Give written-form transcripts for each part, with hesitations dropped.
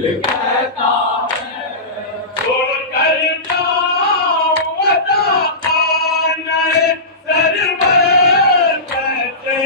दिल कहता है छोड़ कर जाऊं अता खाने सरवर कैसे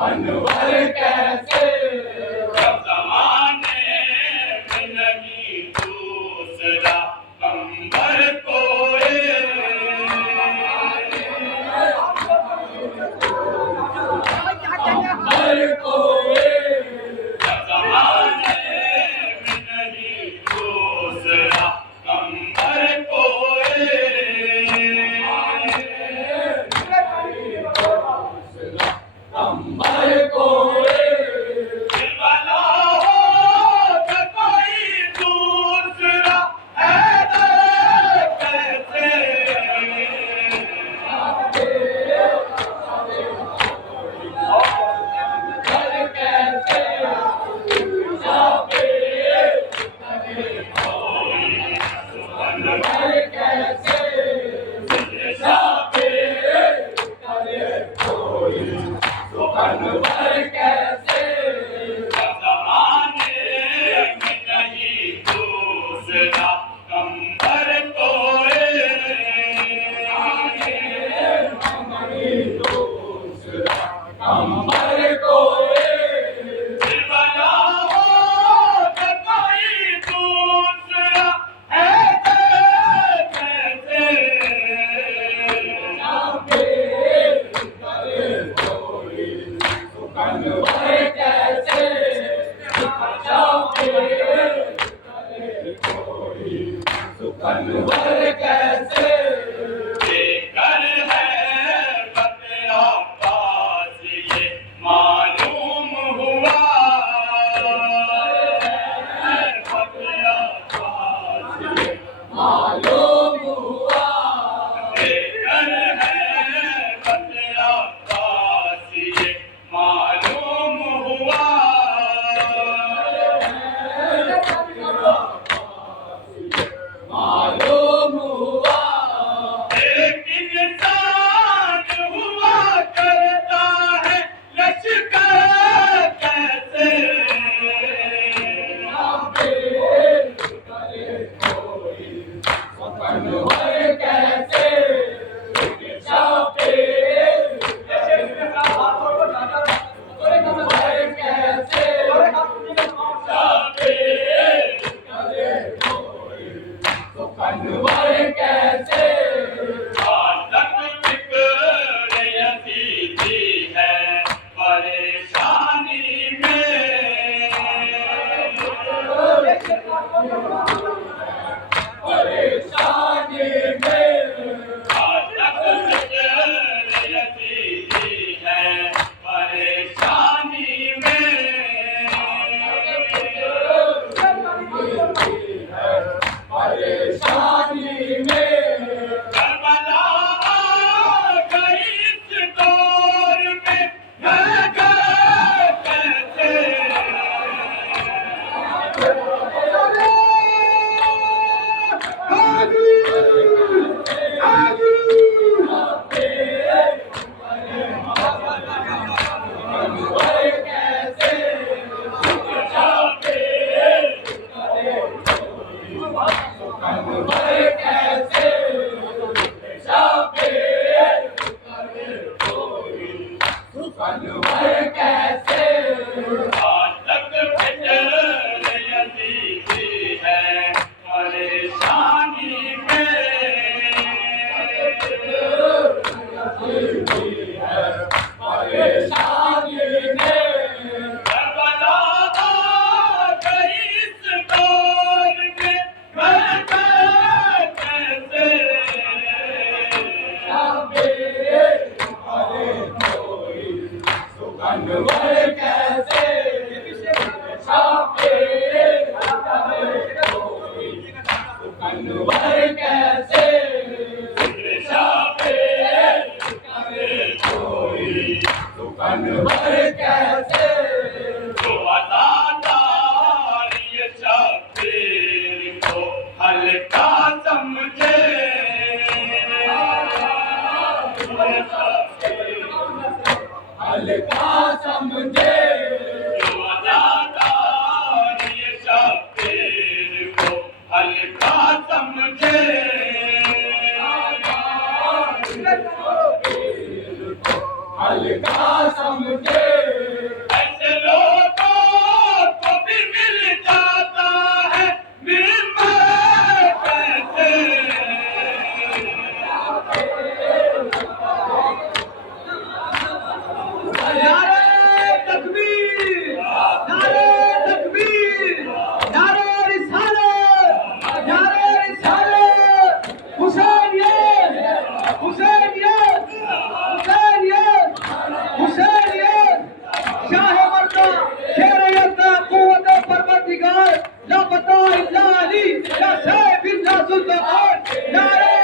I know. अनवर कैसे ज़माने में नहीं दूसरा कंवर कोई नहीं दूसरा कंवर कोई बना हो तो कोई दूसरा है कैसे अनवर कैसे अनवर कैसे लेकर है बतरा पास ये मालूम हुआ बतरा पास ये मालूम हुआ लेकर है बतरा पास ये मालूम हुआ मालूम हुआ एक इंसान हुआ करता है लश्कर कैसे अनवर कैसे अनवर कैसे आदत बिगड़ यजीदी है परेशानी में परेशानी में आदत बिगड़ यजीदी है परेशानी में परेशानी में करबला आ गई इस दौर में कैसे अनवर कैसे आदत बिगड़ यजीदी है परेशानी में परेशानी में करबला आ गई इस दौर में कैसे अनवर कैसे अनवर कैसे अनवर कैसे तो अदादार ये शब्बीर को हल्का समझे हल्का समझे जो अदादार ये शब्बीर को हल्का समझे हल्का समझे ऐसे लोगों को भी मिल जाता है मिलकर कैसे नारे तकबीर नारे रिसालत हुसैनियत हुसैनियत हुसैनियत हुसैनियत शाह मर्दा शेरियत कुव्वत परवरदिगार ला बता इल्ला अली या सैफ इल्ला सुल्तान नारे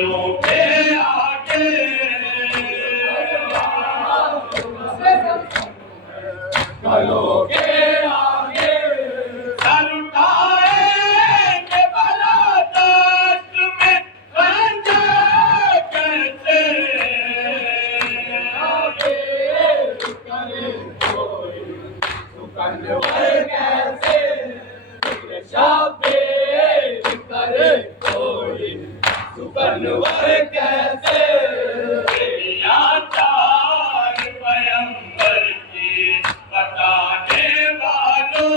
पलों के आगे पलों के आगे सर उठाएंगे बलादस्त में रंजा कैसे आगे करे कोई सुकनवर कैसे शाबे करे कोई सुकनवर कैसे चार पैगंबर की बताने वालों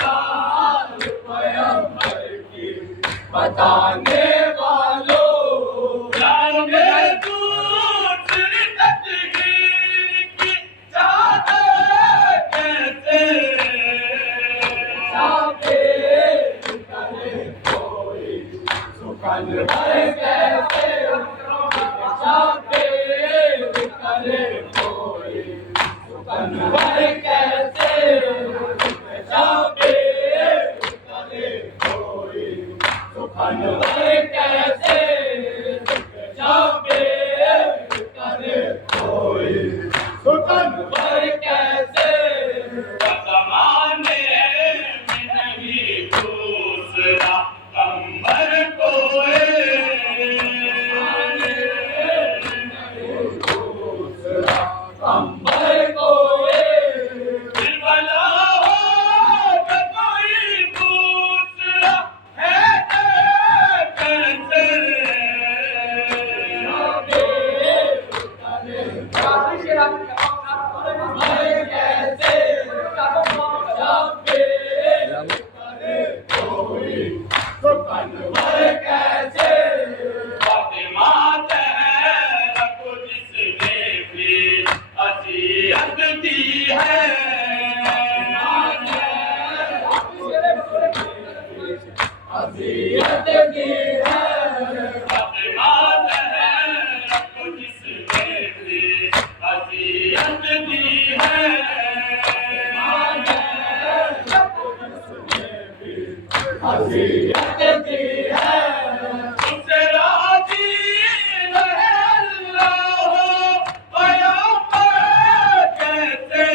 चार पैगंबर की बताने वालों जाने दूसरी तकदीर की चादर कैसे छापे करे कोई सुकनवर कैसे छापे करे कोई सुकनवर कैसे छापे करे कोई सुकनवर कैसे छापे करे कोई सुकनवर कैसे ज़माने में नहीं दूसरा कंबर कोई कंबर कोई दिलवाला हो तो कोई दूसरा है कैसे फातिमा ज़हरा को जिसने भी अज़ियत दी है अज़ियत दी है फातिमा ज़हरा को जिसने भी अज़ियत दी है अज़ियत दी है उसे राज़ी रहे अल्लाह पैगंबर कैसे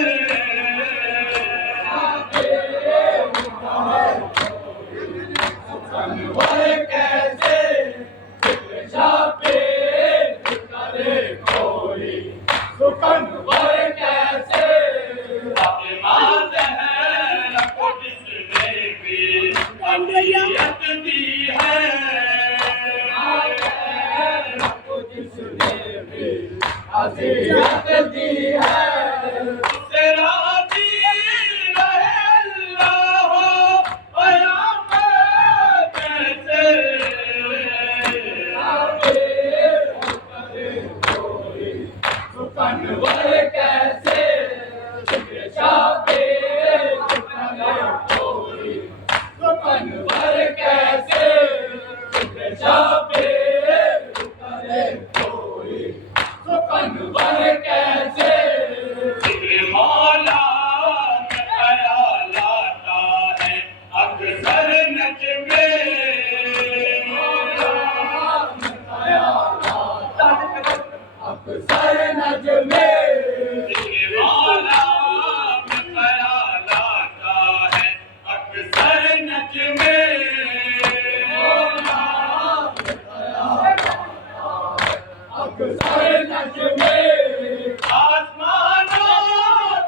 सुकनवर कैसे छापे करे कोई सुकनवर कैसे फातिमा ज़हरा को जिसने भी अज़ियत दी है अज़ियत दी है उसे राज़ी रहे अल्लाह पैगंबर कैसे सुकनवर कैसे छापे करे कोई सुकनवर कैसे छापे करे कोई सुकनवर कैसे मौला में ख्याल आता है अक्सर नज़्मे अक्सर नज़्मे मौला में ख्याल आता है अक्सर नज़्मे अक्सर नज़्मे आसमानों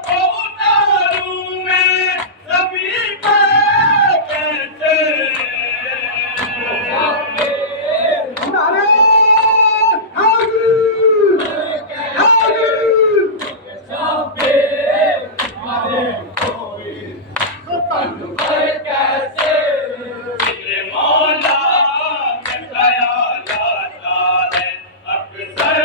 को उतारूं मैं ज़मीन पर कैसे नारे हाज़िर हाज़िर छापे करे कोई सुकनवर कैसे मौला में ख्याल आता है अक्सर